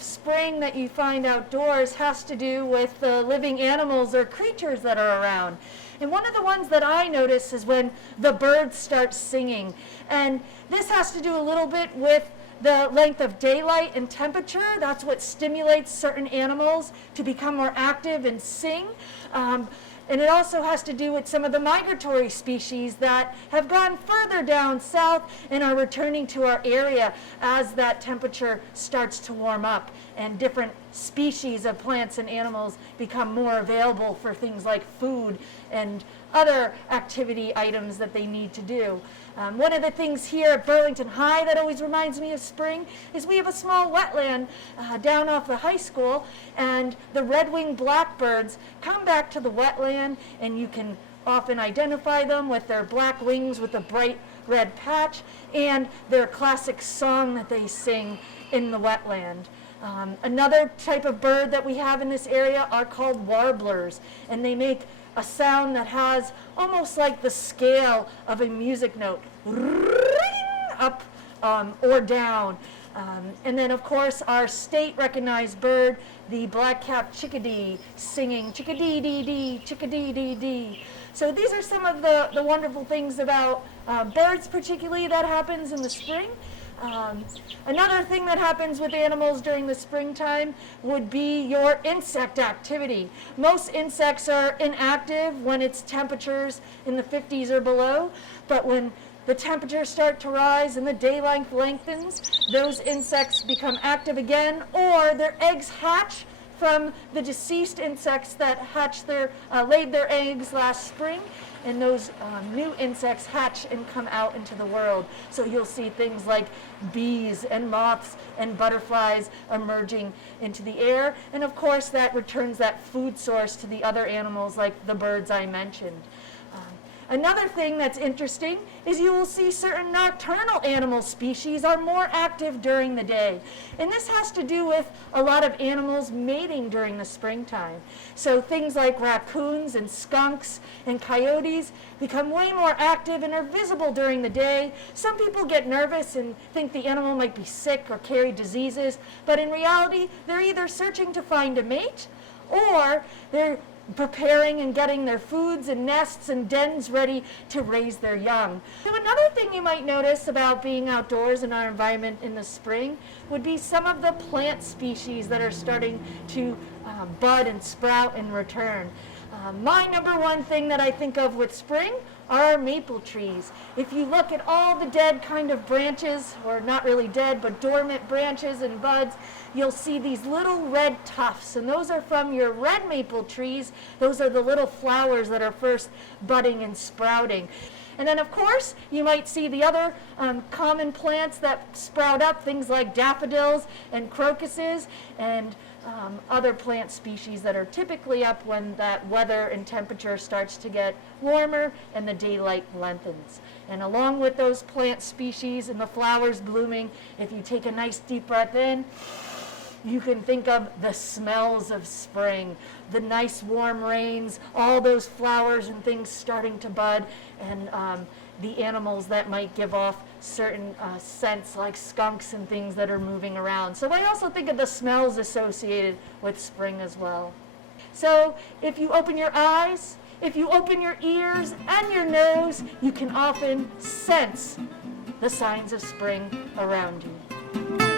of spring that you find outdoors has to do with the living animals or creatures that are around. And one of the ones that I notice is when the birds start singing. And this has to do a little bit with the length of daylight and temperature. That's what stimulates certain animals to become more active and sing. And it also has to do with some of the migratory species that have gone further down south and are returning to our area as that temperature starts to warm up and different species of plants and animals become more available for things like food and other activity items that they need to do. One of the things here at Burlington High that always reminds me of spring is we have a small wetland down off the high school, and the red-winged blackbirds come back to the wetland, and you can often identify them with their black wings with a bright red patch and their classic song that they sing in the wetland. Another type of bird that we have in this area are called warblers, and they make a sound that has almost like the scale of a music note, up or down. And then, of course, our state-recognized bird, the black-capped chickadee, singing chickadee-dee-dee, chickadee-dee-dee. So these are some of the wonderful things about birds, particularly, that happens in the spring. Another thing that happens with animals during the springtime would be your insect activity. Most insects are inactive when it's temperatures in the 50s or below, but when the temperatures start to rise and the day length lengthens, those insects become active again, or their eggs hatch from the deceased insects that laid their eggs last spring, and those new insects hatch and come out into the world. So you'll see things like bees and moths and butterflies emerging into the air, and of course that returns that food source to the other animals like the birds I mentioned. Another thing that's interesting is you will see certain nocturnal animal species are more active during the day. And this has to do with a lot of animals mating during the springtime. So things like raccoons and skunks and coyotes become way more active and are visible during the day. Some people get nervous and think the animal might be sick or carry diseases, but in reality, they're either searching to find a mate or they're preparing and getting their foods and nests and dens ready to raise their young. So another thing you might notice about being outdoors in our environment in the spring would be some of the plant species that are starting to bud and sprout and return. My number one thing that I think of with spring are maple trees. If you look at all the dead kind of branches, or not really dead, but dormant branches and buds, you'll see these little red tufts, and those are from your red maple trees. Those are the little flowers that are first budding and sprouting. And then, of course, you might see the other common plants that sprout up, things like daffodils and crocuses and other plant species that are typically up when that weather and temperature starts to get warmer and the daylight lengthens. And along with those plant species and the flowers blooming, if you take a nice deep breath in, you can think of the smells of spring, the nice warm rains, all those flowers and things starting to bud, and the animals that might give off certain scents like skunks and things that are moving around. So I also think of the smells associated with spring as well. So if you open your eyes, if you open your ears and your nose, you can often sense the signs of spring around you.